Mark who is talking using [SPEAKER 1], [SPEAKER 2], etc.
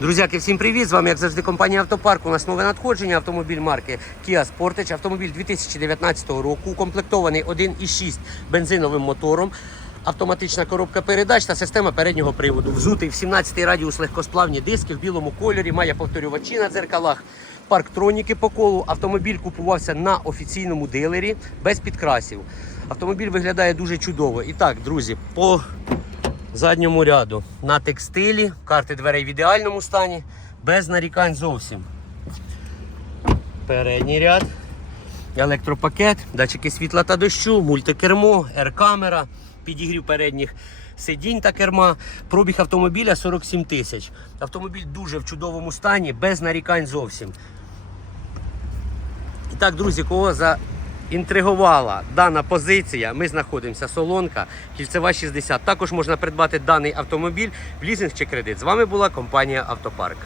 [SPEAKER 1] Друзяки, всім привіт! З вами, як завжди, компанія Автопарк. У нас нове надходження автомобіль марки Kia Sportage. Автомобіль 2019 року, укомплектований 1,6 бензиновим мотором, автоматична коробка передач та система переднього приводу. Взутий в 17 радіус легкосплавні диски в білому кольорі, має повторювачі на дзеркалах. Парктроніки по колу. Автомобіль купувався на офіційному дилері без підкрасів. Автомобіль виглядає дуже чудово. І так, друзі, по задньому ряду на текстилі, карти дверей в ідеальному стані, без нарікань зовсім. Передній ряд, електропакет, датчики світла та дощу, мультикермо, ер-камера, підігрів передніх сидінь та керма. Пробіг автомобіля 47 тисяч. Автомобіль дуже в чудовому стані, без нарікань зовсім. І так, друзі, кого заінтригувала дана позиція, ми знаходимося Солонка, кільцева 60. Також можна придбати даний автомобіль в лізинг чи кредит. З вами була компанія Автопарк.